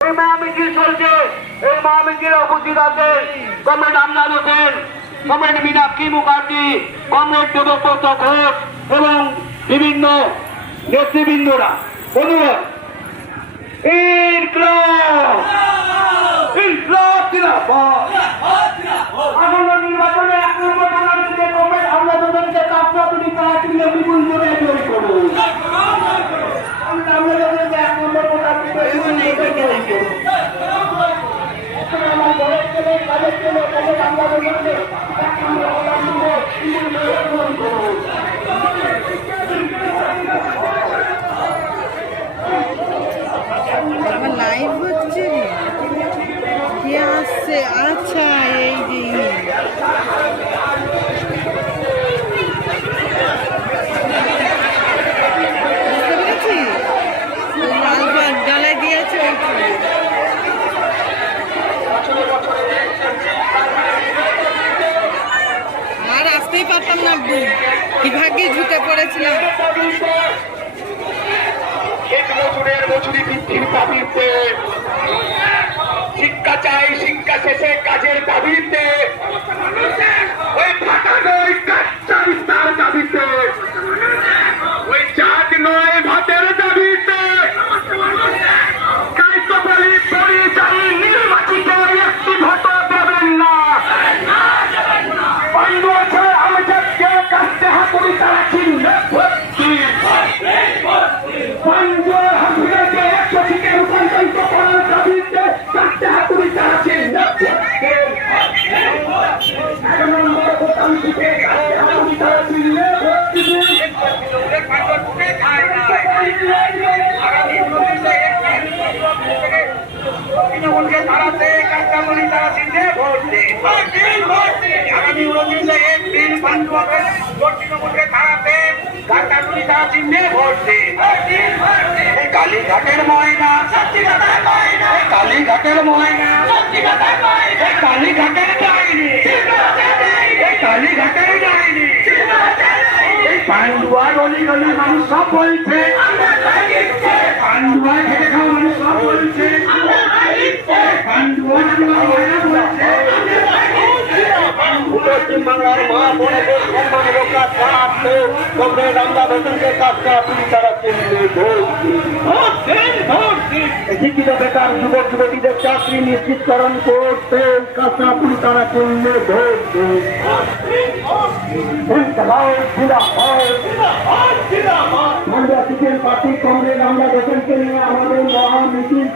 এই মহামিছিল চলছে। এই মহামিছিলে উপস্থিত আছেন comrade Amjad Hossain, comrade Meenakshi Mukherjee, comrade Debabrata Ghosh এবং বিভিন্ন নেতৃবৃন্দরা। বন্ধুগণ, ইনকলাব ইনকলাব জিন্দাবাদ। আসন্ন নির্বাচনে 1 নম্বর টুর্নামেন্টে কমরেড আমজাদ হোসেনকে কাপড়াতুলি কাটিয়ে বিপুল জোরে জয়ী করুন। আমজাদ হোসেনকে 1 নম্বর টুর্নামেন্টে বিপুল জোরে জয়ী করুন। আমার ঘরের ছেলে, কাজের ছেলে, কমরেড আমজাদ হোসেনকে 1 নম্বর টুর্নামেন্টে বিপুল জোরে জয়ী করুন। আমার লাইভ হচ্ছে কি আসছে? আচ্ছা, এই যে বুঝতে পেরেছি, লাল ডালায় দিয়েছে। আর আসতেই পারতাম না, কি ভাগ্যে ঝুঁকে পড়েছিলাম। মজুরি বৃদ্ধির দাবিতে, শিক্ষা চাই, শিক্ষা শেষে কাজের দাবিতে, ওই ফাটা নয় কাচ্চা তার দাবিতে, ওই চাঁদ নয় ভাতের দাবিতে, কাইতো বলি পরিযায়ী নির্বাচিত একটি ভোট দেবেন না। পাণ্ডু আছে আমাদেরকে কাছে হাতুড়ি তারা চিনবে ভর্তি। পাণ্ডু হাতুড়িকে 100 থেকে রূপান্তরিত করার দাবিতে কাছে হাতুড়ি তারা চিনবে ভর্তি। 1 নম্বর বোতাম থেকে কাছে হাতুড়ি তারা চিনবে ভর্তি। তৃণমূলকে তাড়াতে কাঁচামণি তারা চিনবে ভর্তি। আগামী 29 এপ্রিল পান্ডুয়াকে তৃণমূলকে তাড়াতে কাঁচামণি তারা চিনবে ভর্তি। কালীঘাটের ময়না, কালীঘাটের ময়না, কালীঘাটের ডাইনি, কালীঘাটের ডাইনি। পান্ডুয়ার অলি গলি মানুষ সব বলছে, পান্ডুয়ার খেটে খাওয়া মানুষ সব বলছে, পান্ডুয়ার ময়না বলছে। পশ্চিম বাংলার মা বোনদের সম্মান রক্ষার স্বার্থে কমরেড আমজাদ হোসেনকে কাজটা আপনি তারা কেন্দ্রে শিক্ষিত বেকার যুবক যুবতীদের চাকরি নিশ্চিতকরণ করতে কাজটা আপনি তারা কেন্দ্রে ভোট দিন। পার্টি কমরেড আমজাদ হোসেনকে নিয়ে আমাদের মহা মিছিল।